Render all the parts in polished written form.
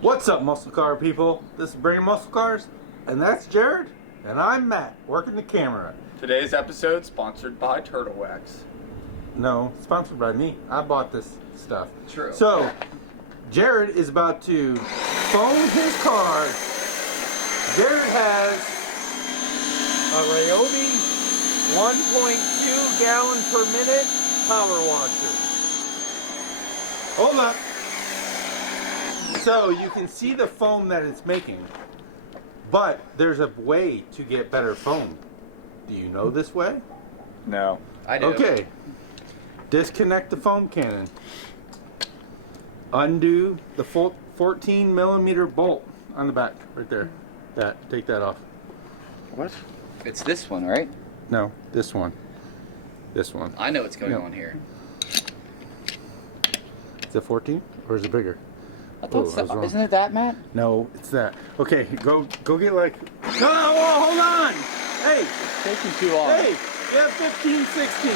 What's up, muscle car people? This is Brain Muscle Cars, and that's Jared, and I'm Matt, working the camera. Today's episode sponsored by Turtle Wax. No, sponsored by me. I bought this stuff. True. So, Jared is about to phone his car. Jared has a Ryobi 1.2 gallon per minute power washer. Hold up. So you can see the foam that it's making, but there's a way to get better foam. Do you know this way? No. I do. Okay. Disconnect the foam cannon. Undo the 14 millimeter bolt on the back, right there. Take that off. What? It's this one, right? No, this one. This one. I know what's going on here. Is it 14 or is it bigger? I thought so. Isn't it that, Matt? No, it's that. Okay, go get like. No, hold on. Hey, It's taking too long. hey, yeah, 15, 16.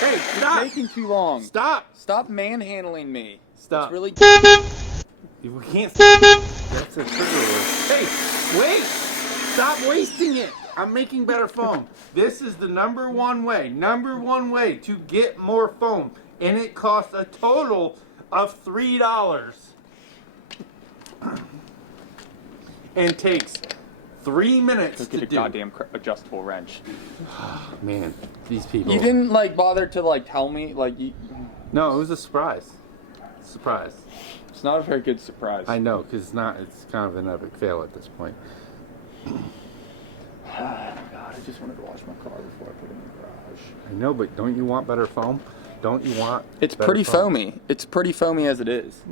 Hey, stop. It's taking too long. Stop. Stop manhandling me. Stop. It's really. We can't. That's a trigger word. Hey, wait! Stop wasting it. I'm making better foam. This is the number one way to get more foam, and it costs a total of $3, and takes 3 minutes Just get to a do. goddamn adjustable wrench. Man, these people. You didn't bother to tell me you. No, it was a surprise. Surprise. It's not a very good surprise. I know, because it's not. It's kind of an epic fail at this point. Oh my god! I just wanted to wash my car before I put it in the garage. I know, but don't you want better foam? Don't you want? It's better pretty foam? foamy. It's pretty foamy as it is.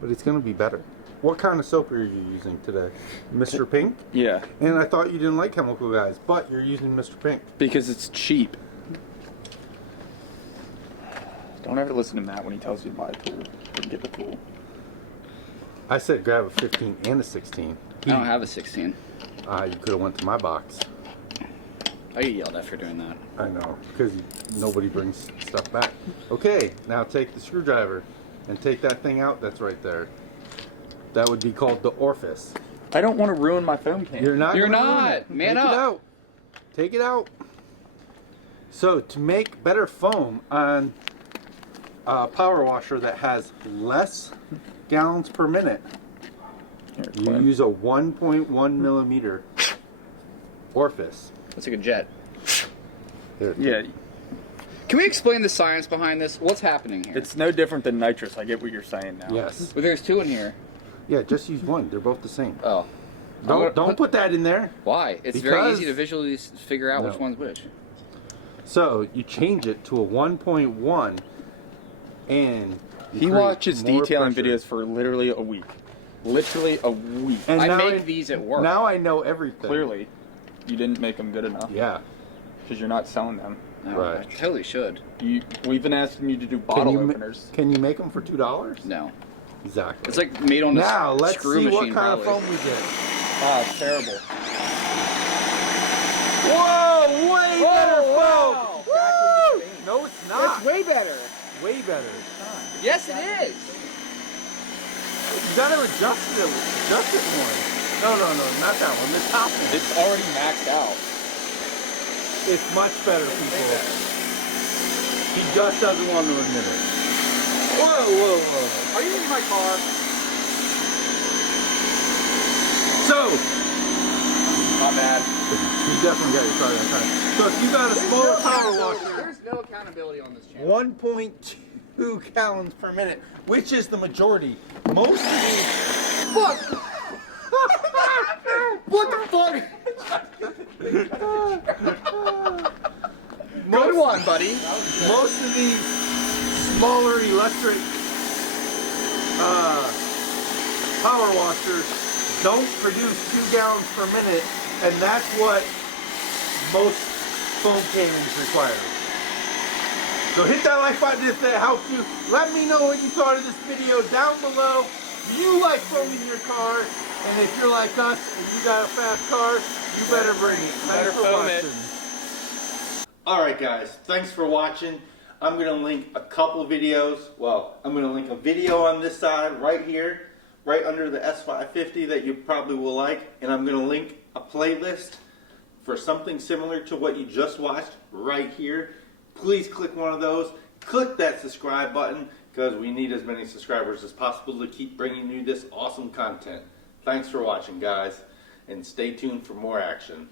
But it's gonna be better. What kind of soap are you using today? Mr. Pink? Yeah, And I thought you didn't like chemical guys, but you're using Mr. Pink. because it's cheap. Don't ever listen to Matt when he tells you to buy a tool or get the tool. I said grab a 15 and a 16. I don't have a 16. You could have went to my box. I get yelled at for doing that. I know, because nobody brings stuff back. Okay, now take the screwdriver and take that thing out that's right there. That would be called the orifice. I don't want to ruin my foam can. You're not. You're gonna ruin not. it. Man Take up. it out. Take it out. So to make better foam on a power washer that has less gallons per minute, you use a 1.1 millimeter orifice. It's like a jet. There. Yeah, Can we explain the science behind this? What's happening here? it's no different than nitrous. I get what you're saying now. Yes. Well, there's two in here. Yeah. Just use one. They're both the same. Oh. Don't put that in there. Why? It's very Because- easy to visually figure out No. which one's which. So you change it to a 1.1, and you He create watches more detailing pressure. videos for literally a week. Literally a week. And I now make these at work. Now I know everything. Clearly, you didn't make them good enough Yeah. because you're not selling them. No, Right. I totally should. We've been asking you to do bottle Can you openers. Can you make them for $2? No. Exactly. It's like made on a Now let's screw see machine, what kind probably. of foam we get. Ah, it's terrible. Whoa! Way better foam. wow. Woo! No, it's not. way better. Way better. Yes, it is. You gotta adjust it more. No, not that one. The top one. It's already maxed out. It's much better, people. He just doesn't want to admit it. Whoa. Are you in my car? So, Not bad. you definitely got your car that time. So if you got a smaller power washer, There's no accountability on this channel. 1.2 gallons per minute, which is the majority. Most of these. Fuck! What the fuck? Good one, buddy. Most of these smaller electric power washers don't produce 2 gallons per minute, and that's what most foam cannons require. So hit that like button if that helps you. Let me know what you thought of this video down below. Do you like foaming your car? And if you're like us and you got a fast car, you better bring it. Thanks for foam it. watching. Alright guys, thanks for watching. I'm going to link a couple videos. Well, I'm going to link a video on this side right here right under the S550 that you probably will like, and I'm going to link a playlist for something similar to what you just watched right here. Please click one of those. Click that subscribe button because we need as many subscribers as possible to keep bringing you this awesome content. Thanks for watching, guys, and stay tuned for more action.